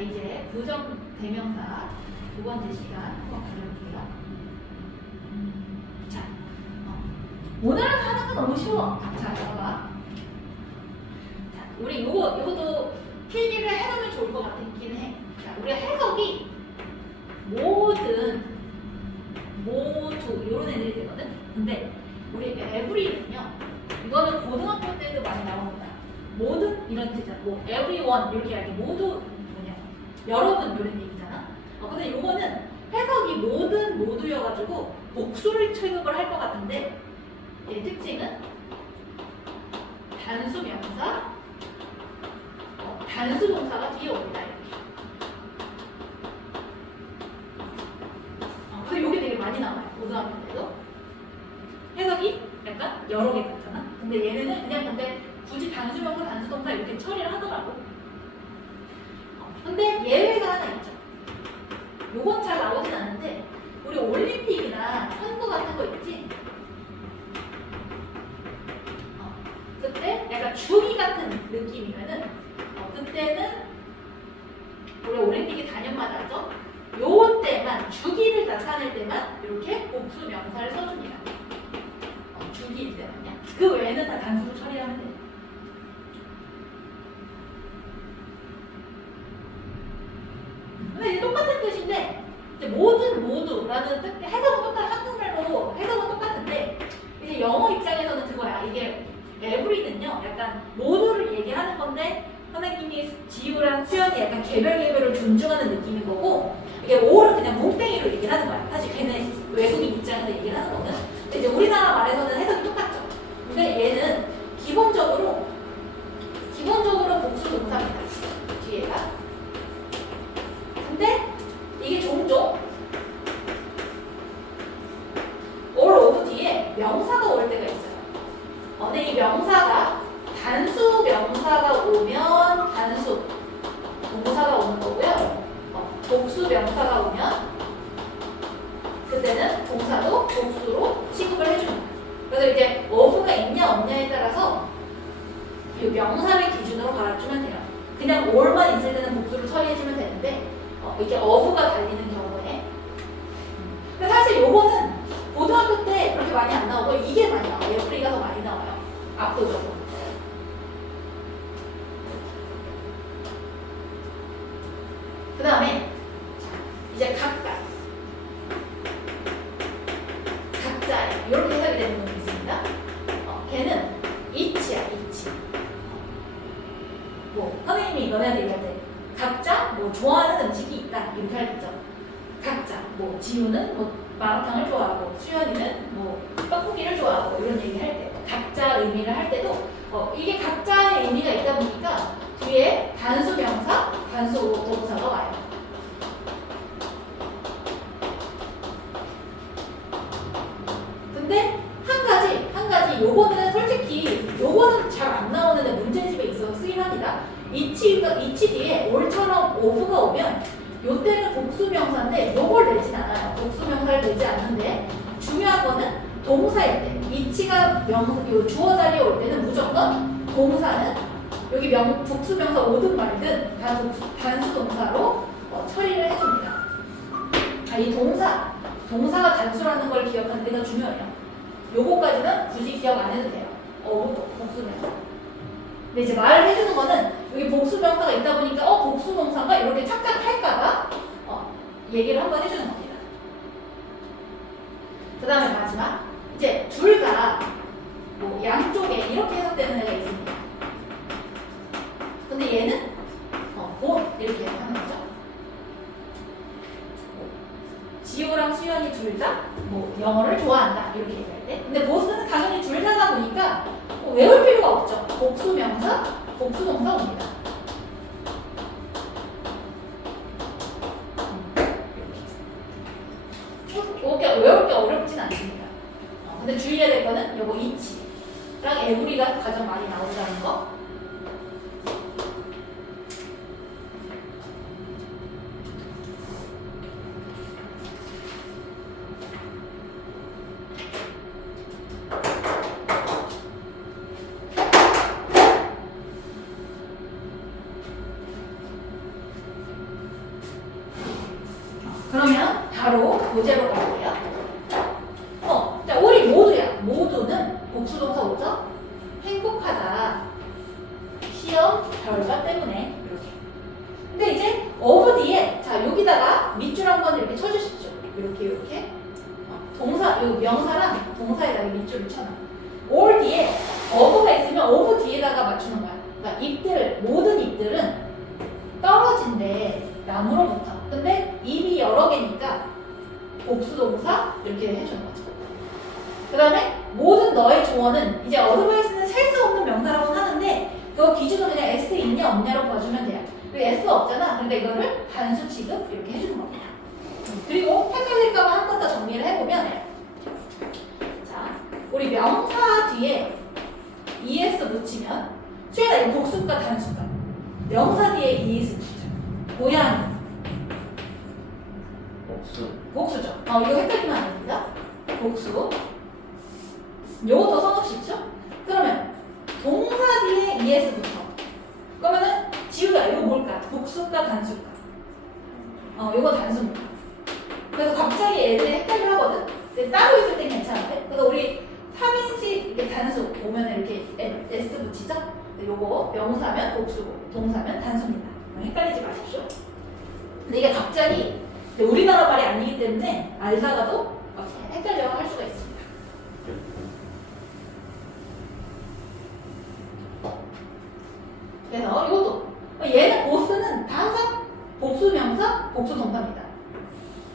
이제 부정 대명사 두 번째 시간 한번 가져볼게요. 자, 오늘은 하는 건 너무 쉬워. 자, 봐봐. 자, 우리 요것도 필기를 해놓으면 좋을 것 같긴 해. 자, 우리가 해석이 모든, 모두 이런 애들이 되거든. 근데 우리 every는요. 이거는 고등학교 때도 많이 나옵니다. 모든 이런 뜻이잖아. 뭐 everyone 이렇게 할게 모두 뭐냐 여러분 이런 얘기잖아. 근데 이거는 해석이 모두여가지고 복수를 취급을 할 것 같은데 얘 특징은 단수 명사, 단수 동사가 뒤에 옵니다. 이렇게. 근데 이게 되게 많이 나와요. 고등학교 때도 해석이 약간 여러 개 같잖아. 근데 얘네는 그냥 근데 굳이 단수명사, 단수동사 이렇게 처리를 하더라고. 근데 예외가 하나 있죠. 요건 잘 나오진 않는데 우리 올림픽이나 선거 같은 거 있지? 그때 약간 주기 같은 느낌이면은 그때는 우리 올림픽이 단연마다 하죠? 요 때만 주기를 나타낼 때만 이렇게 복수 명사를 써줍니다. 주기일 때만요. 그 외에는 다 단수로 처리하면 돼요. 근데 이게 똑같은 뜻인데 이제 모두라는 뜻 해석은 한국말로 해석은 똑같은데 이제 영어 입장에서는 그거야. 이게 every는요 약간 모두를 얘기하는 건데 선생님이 지우랑 수연이 약간 개별을 존중하는 느낌인 거고 이게 all은 그냥 뭉땡이로 얘기를 하는 거야. 사실 걔네 외국인 입장에서 얘기를 하는 거는. 근데 이제 우리나라 말에서는 해석이 똑같죠. 근데 얘는 기본적으로 복수 동사입니다. 뒤에가. 근데 이게 종종 all of 뒤에 명사가 올 때가 있어요. 근데 이 명사가 단수 명사가 오면 단수 동사가 오는 거고요. 복수 명사가 오면 그때는 동사도 복수로 취급을 해줍니다. 그래서 이제 of가 있냐 없냐에 따라서 이 명사를 기준으로 갈아주면 돼요. 그냥 all만 있을 때는 복수를 처리해주면 되는데 이게 of가 달리는 경우에 근데 사실 요거는 고등학교 때 그렇게 많이 안 나오고 이게 많이 나와요. every가 더 많이 나와요. 압도적으로. 그 다음에 이제 각자 이렇게 해석이 되는 부분이 있습니다. 걔는 each야 each. 뭐 선생님이 너네한테 얘기할 때 각자 뭐 좋아하는 음식이 있다 이렇게 할 때 있죠. 각자 뭐 지우는 뭐 마라탕을 좋아하고 수연이는 뭐 떡볶이를 좋아하고 이런 얘기 할 때 각자 의미를 할 때도 이게 각자의 의미가 있다 보니까 뒤에 단수 명사, 단수 동사가 와요. 근데 한 가지 요거는 솔직히 요거는 잘 안 나오는데 문제집에 있어서 쓰긴 합니다. 이치 뒤에 올처럼 오브가 오면 요때는 복수명사인데 요걸 내진 않아요. 복수명사를 내지 않는데 중요한 거는 동사일 때 이치가 요 주어 자리에 올 때는 무조건 동사는 여기 복수명사 오든 말든 단수 동사로 처리를 해줍니다. 이 동사가 단수라는 걸 기억하는 게 더 중요해요. 요거까지는 굳이 기억 안 해도 돼요. 복수명사. 근데 이제 말을 해주는 거는 여기 복수명사가 있다 보니까 복수동사가 이렇게 착각할까봐 얘기를 한번 해주는 겁니다. 그 다음에 마지막 이제 둘 다 뭐 양쪽에 이렇게 해석되는 애가 있습니다. 근데 얘는 곧 이렇게 하는 거죠. 지우랑 수연이 둘 다 뭐 영어를 좋아한다 이렇게 얘기할 때. 근데 보스는 당연히 둘 다다 보니까 외울 필요가 없죠. 복수명사, 복수동사 옵니다. 외울 게 어렵진 않습니다. 근데 주의해야 될 거는 요거 이치랑 에브리가 가장 많이 나온다는 거. 복수동사 오죠? 행복하다. 시험 결과 때문에 이렇게. 근데 이제 of 뒤에 자 여기다가 밑줄 한번 이렇게 쳐주십시오. 이렇게 동사 요 명사랑 동사에다가 밑줄을 쳐놔. 올 뒤에 of가 있으면 of 뒤에다가 맞추는 거야. 그러니까 잎들 모든 잎들은 떨어진대 나무로부터. 근데 잎이 여러 개니까 복수동사 이렇게 해주는 거죠. 그 다음에 모든 너의 조언은 이제 어드바이스는 셀 수 없는 명사라고 하는데 그거 기준은 그냥 S 있냐 없냐로 봐주면 돼요. 여기 S 없잖아. 그러니까 이거를 단수 취급 이렇게 해주는 겁니다. 그리고 헷갈릴까봐 한 번 더 정리를 해보면 자 우리 명사 뒤에 ES 붙이면 수혜나 이거 복수가 단수가 명사 뒤에 ES 붙이죠. 고양이 복수죠. 이거 헷갈리면 안 됩니다. 복수. 요것도 써놓으십시오. 그러면 동사 뒤에 ES 붙어. 그러면은 지우가 이거 뭘까? 복수가 단수가. 요거 단수입니다. 그래서 갑자기 애들이 헷갈려 하거든. 근데 따로 있을 땐 괜찮은데. 그래서 우리 3인식 이렇게 단수 오면 이렇게 S 붙이죠. 요거 명사면 복수고 동사면 단수입니다. 헷갈리지 마십시오. 근데 이게 갑자기 우리나라 말이 아니기 때문에 알다가도 헷갈려 할 수가 있습니다. 그래서 이것도 얘는 보스는 다 항상 복수명사, 복수동사입니다.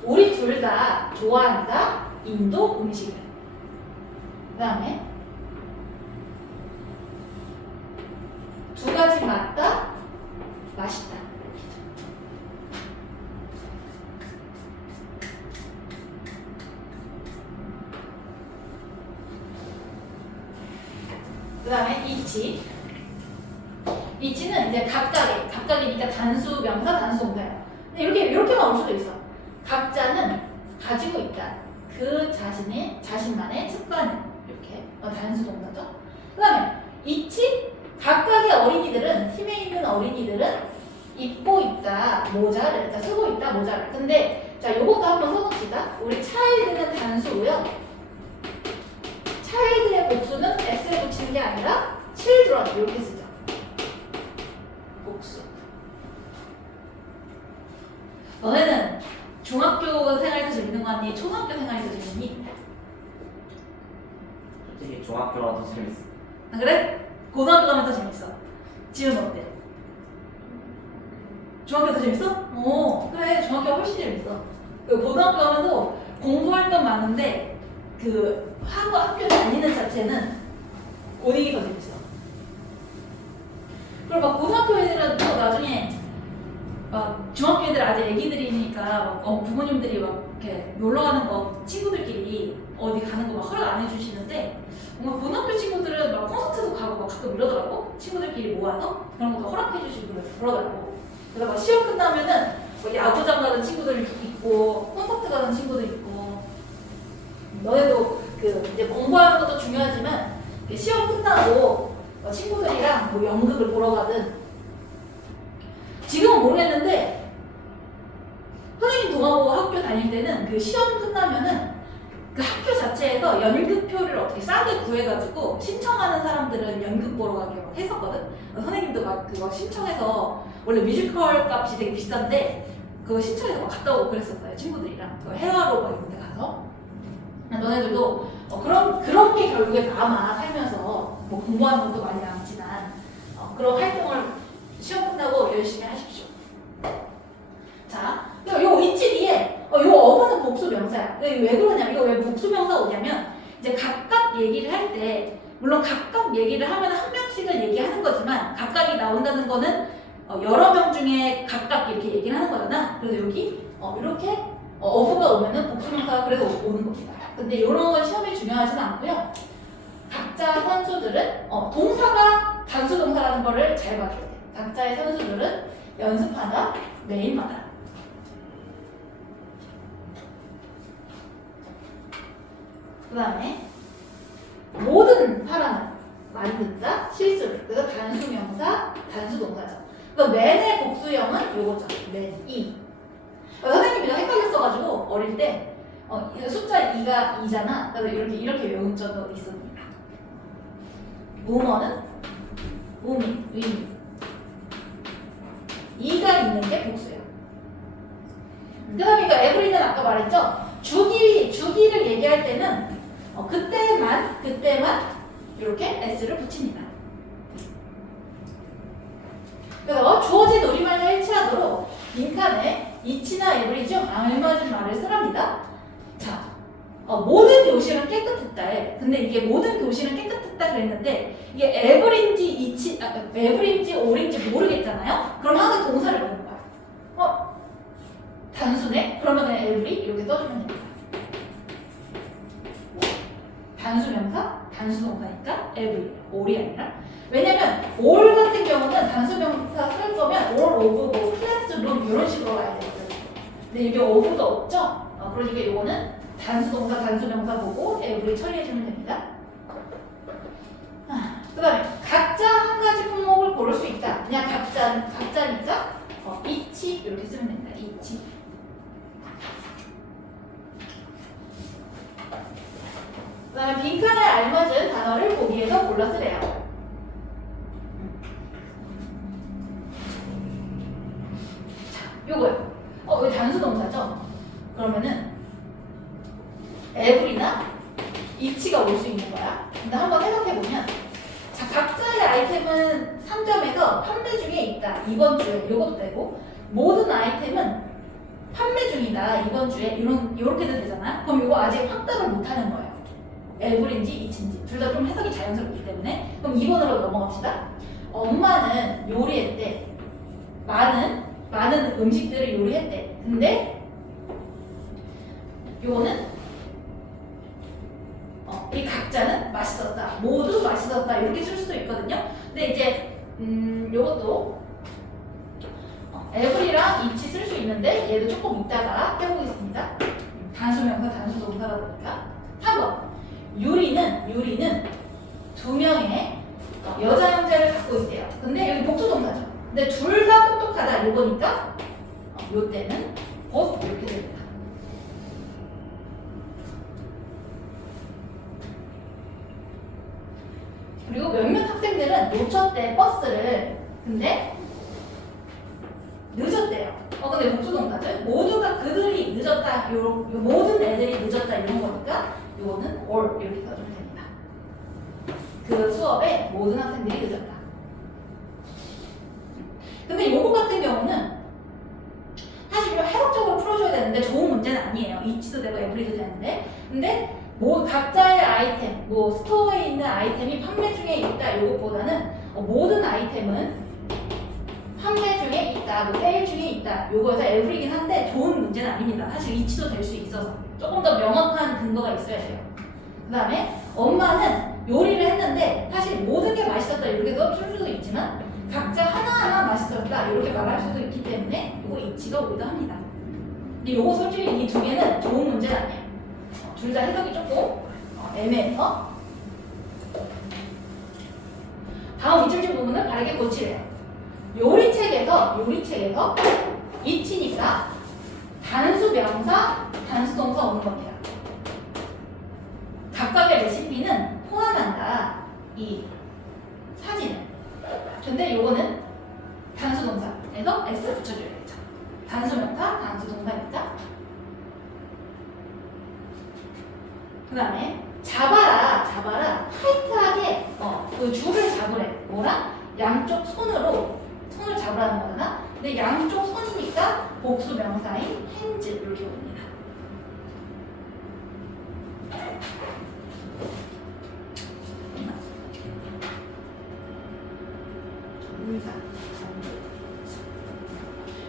우리 둘 다 좋아한다, 인도 음식을. 그 다음에 두 가지 맞다, 맛있다. 그 다음에 이치. 이치는 이제 각각이니까 단수 명사, 단수 동사예요. 근데 이렇게만 올 수도 있어. 각자는 가지고 있다. 그 자신만의 습관을 이렇게 단수 동사죠. 그 다음에 이치 각각의 어린이들은 팀에 있는 어린이들은 입고 있다 모자를, 그러니까 쓰고 있다 모자를. 근데 자 요것도 한번 써봅시다. 우리 차일드는 단수고요. 차일드의 복수는 S에 붙이는 게 아니라 children 이렇게 쓰죠. 복수. 너네는 중학교 생활이 더 재밌는 거 아니? 초등학교 생활이 더 재밌니? 솔직히 중학교가 더 재밌어. 아 그래? 고등학교 가면 더 재밌어. 지금 어때? 중학교 더 재밌어? 그래 중학교가 훨씬 재밌어. 그 고등학교 가면도 공부할 건 많은데 그 학교 다니는 자체는 고딩이 더 재밌어. 그리고 막 고등학교 애들은 또 나중에 막 중학교 애들 아직 애기들이니까 부모님들이 막 이렇게 놀러 가는 거 친구들끼리 어디 가는 거 막 허락 안 해주시는데 뭔가 고등학교 친구들은 막 콘서트도 가고 막 가끔 이러더라고. 친구들끼리 모아서 그런 것도 허락해 주시고 그러더라고. 그래서 막 시험 끝나면은 뭐 야구장 가는 친구들 있고 콘서트 가는 친구들 있고. 너네도 그 이제 공부하는 것도 중요하지만 시험 끝나고 친구들이랑 뭐 연극을 보러 가든 지금은 모르겠는데 선생님 동하고 학교 다닐 때는 그 시험 끝나면은 그 학교 자체에서 연극표를 어떻게 싸게 구해가지고 신청하는 사람들은 연극 보러 가게 막 했었거든. 선생님도 막 그거 신청해서 원래 뮤지컬 값이 되게 비싼데 그거 신청해서 막 갔다 오고 그랬었어요. 친구들이랑 해화로 막 이런 데 가서. 너네들도 그런 게 결국에 남아 살면서 뭐 공부하는 것도 많이 남지만 그런 활동을 시험 끝나고 열심히 하십시오. 자, 요 이치 뒤에 요 어부는 복수 명사야. 왜 그러냐면 이거 왜 복수 명사 오냐면 이제 각각 얘기를 할 때 물론 각각 얘기를 하면 한 명씩을 얘기하는 거지만 각각이 나온다는 거는 여러 명 중에 각각 이렇게 얘기를 하는 거잖아. 그래서 여기 이렇게 어부가 오면은 복수 명사가 그래서 오는 겁니다. 근데 이런 건 시험에 중요하지는 않고요. 각자 선수들은 동사가 단수 동사라는 거를 잘 봐줘야 돼. 각자의 선수들은 연습하다 매일마다. 그 다음에 모든 사람은 만든다 실수를. 그래서 단수 명사, 단수 동사죠. 그럼 맨의 복수형은 요거죠. 맨, 이. 선생님이 좀 헷갈렸어가지고 어릴 때 숫자 2가 2잖아. 그래서 이렇게 외운 적도 있습니다. 우먼은 우민, 위민. 이가 있는 게 복수예요. 그 다음에 이거 에브리는 아까 말했죠? 주기를 얘기할 때는 그때만 이렇게 s를 붙입니다. 그래서 주어진 우리말과 일치하도록 빈칸에 이치나 에브리 중 알맞은 말을 쓰랍니다. 자, 모든 교실은 깨끗했다에. 근데 이게 모든 교실은 깨끗했다 그랬는데 이게 에브리인지 이치, 에브리인지 올인지 모르겠잖아요. 그럼 항상 동사를 넣는 거야. 단수네? 그러면 그냥 에브리 이렇게 써주면 됩니다. 단수명사, 단수동사니까 에브리, 올이 아니라. 왜냐면 올 같은 경우는 단수명사 쓸 거면 올 오브 뭐 클래스룸 이런 식으로 가야 되거든요. 근데 이게 오브가 없죠? 그러니까 이거는 단수동사, 단수명사 보고 에브리 처리해주면 됩니다. 그 다음에 각자 한 가지 품목을 고를 수 있다. 그냥 각자니까 이치 이렇게 쓰면 됩니다. 이치. 그 다음에 빈칸에 알맞은 단어를 보기에서 골라 쓰래요. 자, 요거요. 왜 단수동사죠? 그러면은 에브리나 이치가 올 수 있는 거야. 근데 한번 해석해보면 자, 각자의 아이템은 상점에서 판매 중에 있다. 이번 주에 요것도 되고 모든 아이템은 판매 중이다. 이번 주에 이렇게도 되잖아. 그럼 이거 아직 확답을 못하는 거예요. 에브리인지 이치인지 둘 다 좀 해석이 자연스럽기 때문에 그럼 2번으로 넘어갑시다. 엄마는 요리했대. 많은 음식들을 요리했대. 근데 요거는 이 각자는 맛있었다. 모두 맛있었다. 이렇게 쓸 수도 있거든요. 근데 이제 요것도 에브리랑 이치 쓸 수 있는데 얘도 조금 이따가 해보겠습니다. 단수명사, 단수동사다 보니까 3번 유리는 두 명의 여자 형제를 갖고 있대요. 근데 여기 복수동사죠. 근데 둘 다 똑똑하다. 요거니까 요 때는 both 이렇게 됩니다. 그리고 몇몇 학생들은 놓쳤대 버스를. 근데 늦었대요. 근데 복수동사들 모두가 그들이 늦었다. 요 모든 애들이 늦었다 이런 거니까 요거는 all 이렇게 써주면 됩니다. 그 수업에 모든 학생들이 늦었다. 근데 요거 같은 경우는 사실 이거 해석적으로 풀어줘야 되는데 좋은 문제는 아니에요. 이치도 되고 에브리도 되는데 근데 각자의 아이템, 스토어에 있는 아이템이 판매 중에 있다. 요것보다는 모든 아이템은 판매 중에 있다, 세일 중에 있다. 요거에서 에브리긴 한데 좋은 문제는 아닙니다. 사실 이치도 될 수 있어서 조금 더 명확한 근거가 있어야 돼요. 그 다음에 엄마는 요리를 했는데 사실 모든 게 맛있었다 이렇게 써줄 수도 있지만 각자 하나하나 맛있었다 이렇게 말할 수도 있기 때문에 요거 이치가 오기도 합니다. 근데 요거 솔직히 이 두 개는 좋은 문제는 아니에요. 둘 다 해석이 조금 애매해서 다음 이틀쯤 부분을 바르게 고치래요. 요리책에서 이치니까 단수 명사, 단수 동사 오는 겁니다. 각각의 레시피는 포함한다. 이 사진을. 근데 요거는 단수 동사에서 S 붙여줘야겠죠. 단수 명사, 단수 동사니까. 그 다음에 잡아라 타이트하게 그 줄을 잡으래. 뭐랑? 양쪽 손을 잡으라는 거잖아. 근데 양쪽 손이니까 복수 명사인 핸즈 이렇게 옵니다.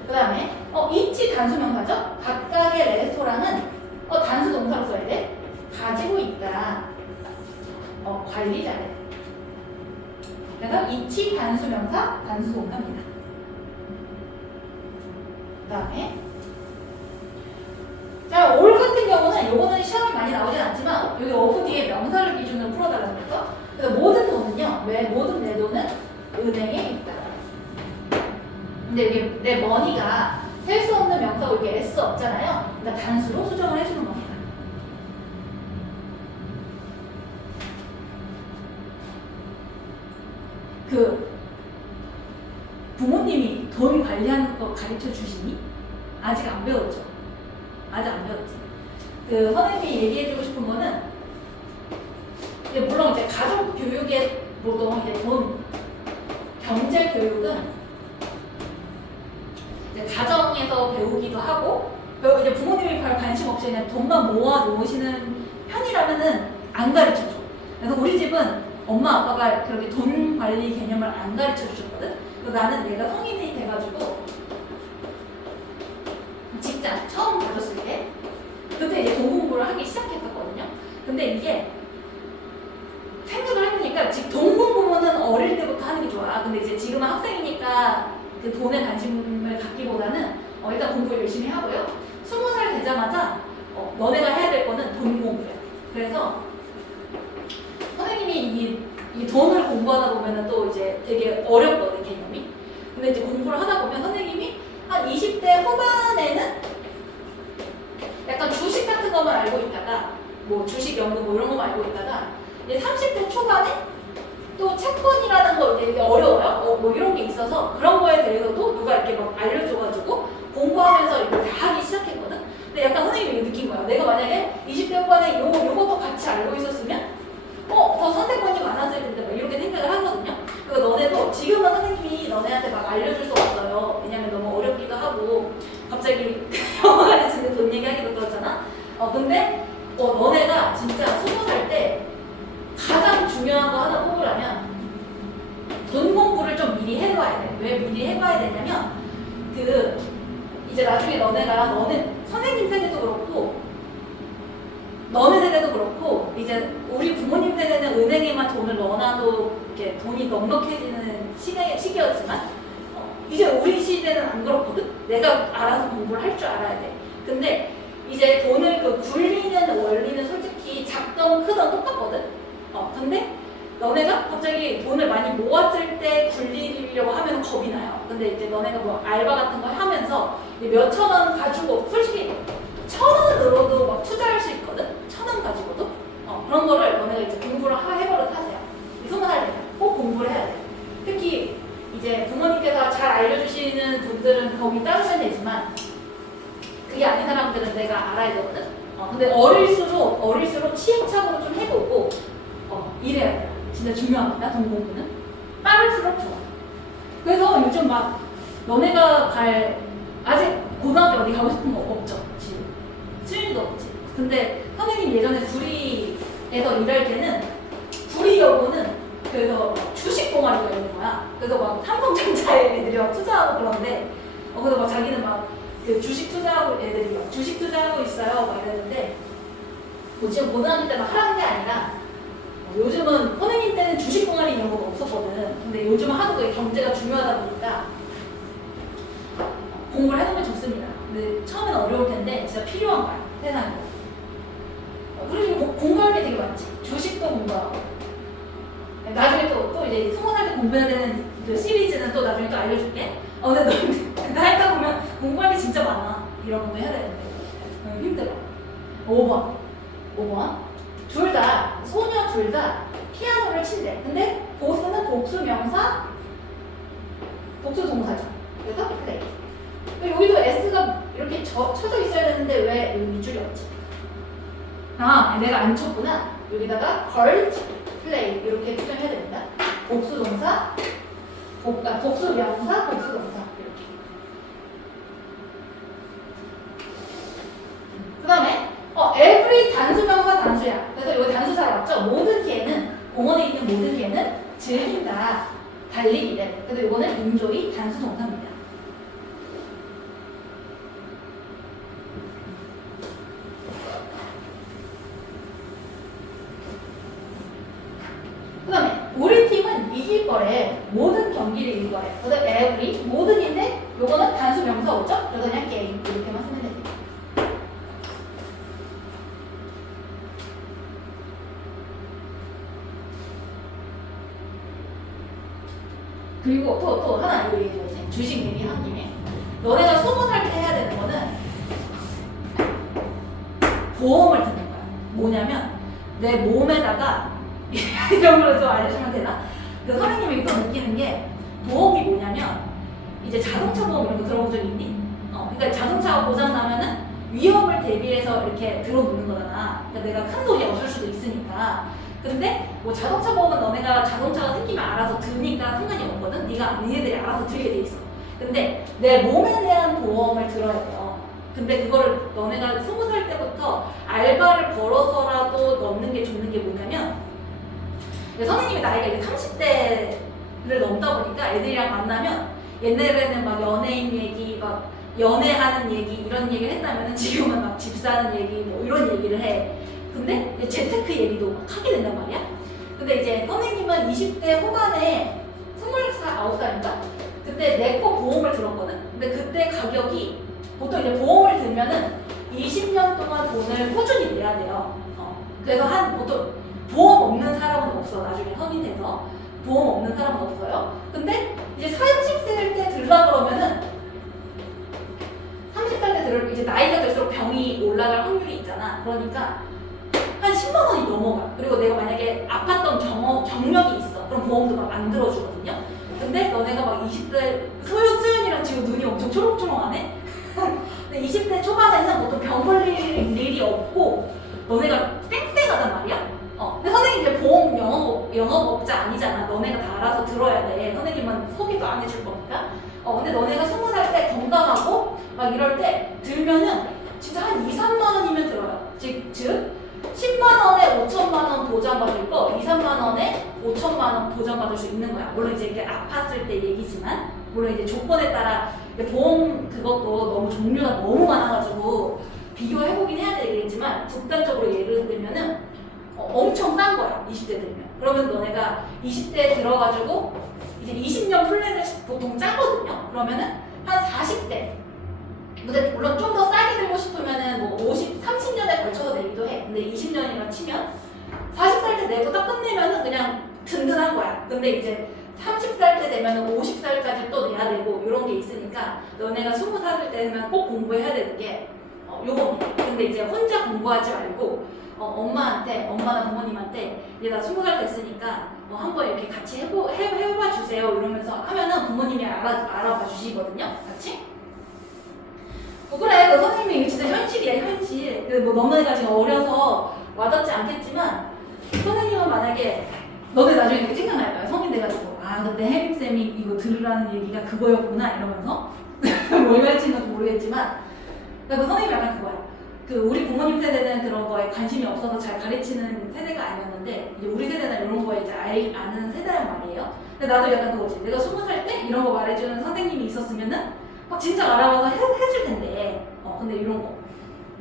그 다음에 이치 단수 명사죠. 각각의 레스토랑은 단수 동사로 써야 돼. 가지고 있다. 관리 잘해. 그래서 이치 단수명사, 단수동사입니다. 그 다음에 자, 올 같은 경우는 요거는 시험이 많이 나오진 않지만 여기 오브 뒤에 명사를 기준으로 풀어달라고 했어. 그래서 모든 돈은요. 왜 모든 내 돈은 은행에 있다. 근데 여기 내 머니가 셀 수 없는 명사고 이게 S 없잖아요. 그러니까 단수로 수정을 해주는 겁니다. 그 부모님이 돈 관리하는 거 가르쳐 주시니? 아직 안 배웠죠? 아직 안 배웠지. 그 선생님이 얘기해주고 싶은 거는 이제 물론 이제 가족 교육에 보통 이제 돈 경제 교육은 이제 가정에서 배우기도 하고 이제 부모님이 별 관심 없이 그냥 돈만 모아 놓으시는 편이라면은 안 가르쳐줘. 그래서 우리 집은 엄마 아빠가 그렇게 돈 관리 개념을 안 가르쳐 주셨거든. 그래서 나는 내가 성인이 돼가지고 직장 처음 가졌을 때 그때 이제 돈 공부를 하기 시작했었거든요. 근데 이게 생각을 해보니까 지금 돈 공부는 어릴 때부터 하는 게 좋아. 근데 이제 지금은 학생이니까 그 돈에 관심을 갖기보다는 일단 공부 열심히 하고요. 20살 되자마자 너네가 해야 될 거는 돈 공부야. 그래서 선생님이 이 돈을 공부하다 보면은 또 이제 되게 어렵거든, 개념이. 근데 이제 공부를 하다 보면 선생님이 한 20대 후반에는 약간 주식 같은 것만 알고 있다가 뭐 주식 연구 뭐 이런 거만 알고 있다가 이제 30대 초반에 또 채권이라는 거 이제 어려워요. 뭐 이런 게 있어서 그런 거에 대해서도 누가 이렇게 막 알려줘가지고 공부하면서 이걸 다 하기 시작했거든. 근데 약간 선생님이 느낀 거야. 내가 만약에 20대 후반에 요것도 같이 알고 있었으면 더 선택권이 많았을 텐데 막 이렇게 생각을 하거든요. 그리고 너네도 지금은 선생님이 너네한테 막 알려줄 수 없어요. 왜냐면 너무 어렵기도 하고 갑자기 영어 가르치는데 돈 얘기하기도 그렇잖아. 근데 너네가 진짜 20살 때 가장 중요한 거 하나 뽑으라면 돈 공부를 좀 미리 해봐야 돼. 왜 미리 해봐야 되냐면 이제 나중에 너네 선생님 세대도 그렇고 너네 세대도 그렇고 이제 우리 부모님 세대는 은행에만 돈을 넣어놔도 이렇게 돈이 넉넉해지는 시기였지만 이제 우리 시대는 안 그렇거든. 내가 알아서 공부를 할 줄 알아야 돼. 근데 이제 돈을 굴리는 원리는 솔직히 작던 크던 똑같거든. 근데 너네가 갑자기 돈을 많이 모았을 때 굴리려고 하면 겁이 나요. 근데 이제 너네가 뭐 알바 같은 거 하면서 몇천 원 가지고 솔직히 1,000원으로도 막 투자할 수 있거든? 1,000원 가지고도? 그런 거를 너네가 이제 공부를 해버릇 하세요. 20살 되면 꼭 공부를 해야 돼. 특히 이제 부모님께서 잘 알려주시는 분들은 거기 따르면 되지만 그게 아닌 사람들은 내가 알아야 되거든? 근데 어릴수록 시행착오를 좀 해보고 이래야 돼요. 진짜 중요합니다. 돈 공부는. 빠를수록 좋아. 그래서 요즘 막 너네가 아직 고등학교 어디 가고 싶은 거 없죠? 지금. 수윤이도 없지. 근데 선생님 예전에 구리에서 일할 때는 구리 여고는 그래서 주식 동아리가 있는 거야. 그래서 막 삼성전자 애들이 막 투자하고 그러는데 그래서 막 자기는 막 그 주식 투자하고 애들이 막 주식 투자하고 있어요 막 이랬는데 뭐 지금 고등학교 때 막 하라는 게 아니라 요즘은 선생님 때는 주식 동아리 이런 거 없었거든. 근데 요즘은 하도 그게 경제가 중요하다 보니까 공부를 해두면 좋습니다. 근데 처음에는 어려울 텐데 진짜 필요한 거야, 세상에. 그리고 공부할 게 되게 많지. 주식도 공부하고. 나중에 또 이제 20살 때 공부해야 되는 그 시리즈는 또 나중에 또 알려줄게. 근데 너 하다 보면 공부할 게 진짜 많아. 이런 공부 해야 되는데. 힘들어. 5번. 소녀 둘 다 피아노를 친대. 근데 보스는 복수 명사, 복수 동사죠. 그래서 플레이. 여기도 S가 이렇게 쳐져 있어야 되는데 왜 여기 밑줄이 없지? 내가 안 쳤구나. 여기다가 girls play 이렇게 표현해야 됩니다. 복수 동사, 복수 명사, 복수 동사 이렇게. 그 다음에 every 단수명사 단수야. 그래서 이거 단수사 맞죠? 모든 개는 공원에 있는 모든 개는 즐긴다. 달리기를. 그래서 이거는 enjoy 단수 동사입니다. 그 다음에 우리 팀은 이길 거래. 모든 경기를 이길 거래. 그래서 every 모든인데 요거는 단수 명사 오죠? 그래서 그냥 게임 이렇게만 쓰면 됩니다. 그리고 또 하나 얘기해줘야지. 주식 얘기한 김에 너네가 20살 때 해야 되는 거는 보험을 드는 거야. 뭐냐면 내 몸에다가 이런 걸로 좀 알려주면 되나? 그 선생님이 또 느끼는 게 보험이 뭐냐면 이제 자동차 보험 이런 거 들어본 적 있니? 그러니까 자동차가 고장 나면은 위험을 대비해서 이렇게 들어놓는 거잖아. 그러니까 내가 큰 돈이 없을 수도 있으니까. 근데 뭐 자동차 보험은 너네가 자동차가 생기면 알아서 드니까 상관이 없거든. 니네들이 알아서 들게 돼 있어. 근데 내 몸에 대한 보험을 들어야 돼요. 근데 그거를 너네가 20살 때부터 알바를 벌어서라도 넣는 게 좋는 게 뭐냐면 선생님이 나이가 이제 30대를 넘다 보니까 애들이랑 만나면 옛날에는 막 연예인 얘기, 막 연애하는 얘기 이런 얘기를 했다면 지금은 막 집 사는 얘기 뭐 이런 얘기를 해. 근데 이제 재테크 얘기도 막 하게 된단 말이야. 근데 이제 선생님은 20대 후반에 29살인가? 그때 내 거 보험을 들었거든? 근데 그때 가격이 보통 이제 보험을 들면은 20년 동안 돈을 꾸준히 내야 돼요. 그래서 한 보통 보험 없는 사람은 없어. 나중에 성인 돼서 보험 없는 사람은 없어요. 근데 이제 30살 때 들라 그러면은 30살 때 들을 이제 나이가 들수록 병이 올라갈 확률이 있잖아. 그러니까 한 10만 원이 넘어가. 그리고 내가 만약에 아팠던 경력이 있어. 그럼 보험도 막 안 들어주거든요. 근데 너네가 막 20대 수연이랑 지금 눈이 엄청 초롱초롱하네. 근데 20대 초반에는 보통 병 걸릴 일이 없고 너네가 쌩쌩하단 말이야. 근데 선생님 이제 보험 영업업자 아니잖아. 너네가 다 알아서 들어야 돼. 선생님은 소개도 안 해줄 거니까. 근데 너네가 20살 때 건강하고 막 이럴 때 들면은 진짜 한 2, 3만 원이면 들어요. 즉 10만 원에 5천만 원 보장받을 거 2, 3만 원에 5천만 원 보장받을 수 있는 거야. 물론 이제 이게 아팠을 때 얘기지만 물론 이제 조건에 따라 보험 그것도 너무 종류가 너무 많아가지고 비교해보긴 해야 되겠지만 극단적으로 예를 들면은 엄청 싼 거야. 20대 들면. 그러면 너네가 20대에 들어가지고 이제 20년 플랜을 보통 짜거든요. 그러면은 한 40대 근데 물론 좀 더 싸게 들고 싶으면은 뭐 30년에 걸쳐서 내기도 해. 근데 20년이라 치면 40살 때 내고 딱 끝내면은 그냥 든든한 거야. 근데 이제 30살 때 되면은 50살까지 또 내야 되고 이런 게 있으니까 너네가 20살 때면 꼭 공부해야 되는 게 요겁니다. 근데 이제 혼자 공부하지 말고 엄마나 부모님한테 이제 나 20살 됐으니까 한번 이렇게 같이 해봐 주세요 이러면서 하면은 부모님이 알아봐 주시거든요. 같이. 그래, 그 선생님이 이게 진짜 현실이야, 현실. 뭐 너네가 지금 어려서 와닿지 않겠지만 선생님은 만약에 너네 나중에 이렇게 생각날 거야. 성인 돼가지고 그때 혜림쌤이 이거 들으라는 얘기가 그거였구나 이러면서 뭘 가르치는지 모르겠지만 그러니까 그 선생님이 약간 그거야. 우리 부모님 세대는 그런 거에 관심이 없어서 잘 가르치는 세대가 아니었는데 이제 우리 세대는 이런 거에 이제 아는 세대란 말이에요. 근데 나도 약간 그거지. 내가 20살 때 이런 거 말해주는 선생님이 있었으면은 진짜 알아봐서 했을 텐데. 근데 이런 거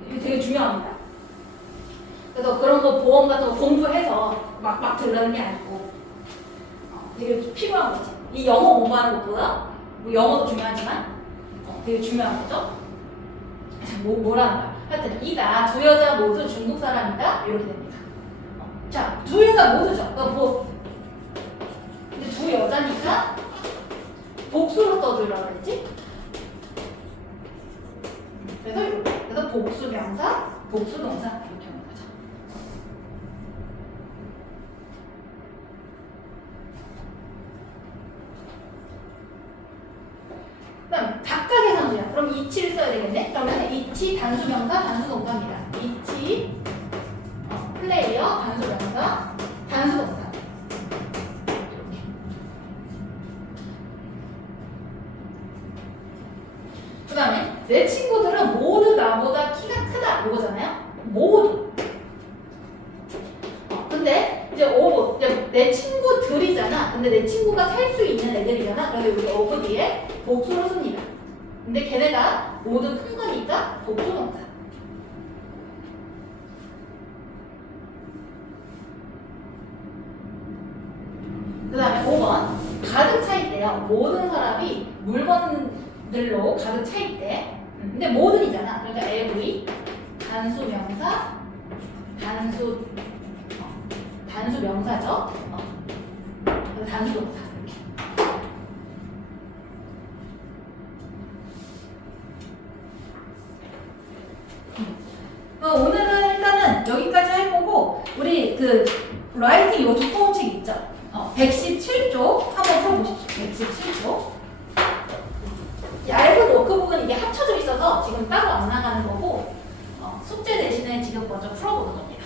이게 되게 중요합니다. 그래서 그런 거 보험 같은 거 공부해서 막 들으라는 게 아니고 되게 필요한 거지. 이 영어 공부하는 것보다 뭐 영어도 중요하지만 되게 중요한 거죠. 뭐라는 거야? 하여튼 이다 두 여자 모두 중국 사람이다 이렇게 됩니다. 자, 두 여자 모두죠. 보스. 근데 두 여자니까 복수로 써주려고 그랬지? 그래서 복수명사, 복수동사 이렇게 하는 거죠. 그다음 각각의 상수야. 그럼 이치를 써야 되겠네. 그러면 이치 단수명사, 단수동사입니다. 이치 플레이어 단수명사, 단수동사. 그 다음에 내 친구들은 모두 나보다 키가 크다 이거잖아요. 모두. 근데 이제 내 친구들이잖아. 근데 내 친구가 살 수 있는 애들이잖아. 그래서 우리 어부 뒤에 복수로 씁니다. 근데 걔네가 모두 큰 거니까 복수동사. 그 다음에 5번 가득 차 있대요. 모든 사람이 물건들로 가득 차 있대. 근데 모든이잖아. 그러니까 every 단수명사 단수명사죠. 단수동사. 오늘은 일단은 여기까지 할 거고 우리 라이팅 이거 두꺼운 책 있죠? 117쪽 한번 풀어보십시오. 117쪽. 얇은 워크북은 이게 합쳐져 있어서 지금 따로 안 나가는 거고 숙제 대신에 지금 먼저 풀어보는 겁니다.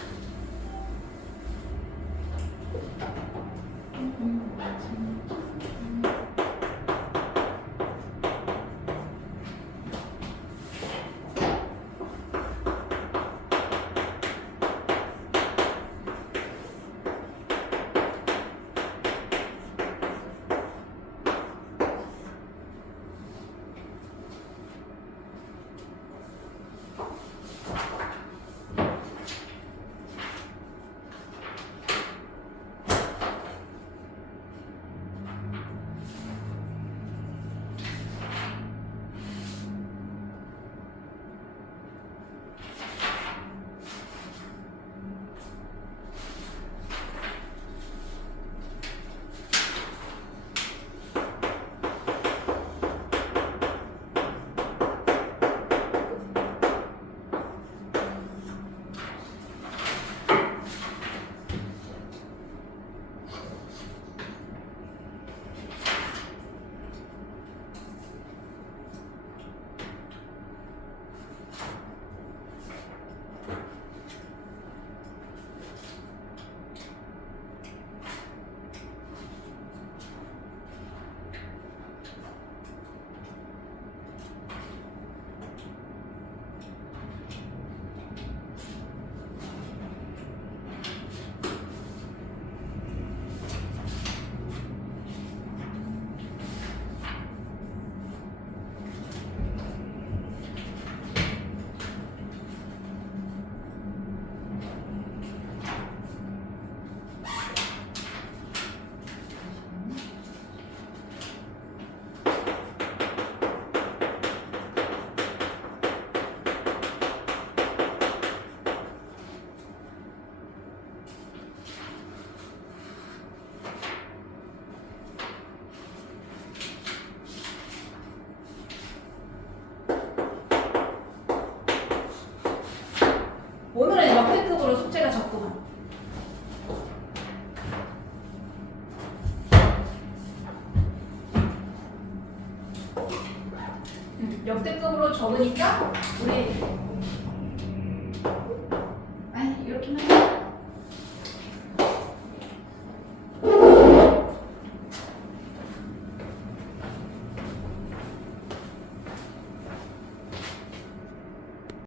오늘은 역대급으로 숙제가 적구만. 역대급으로 적으니까 우리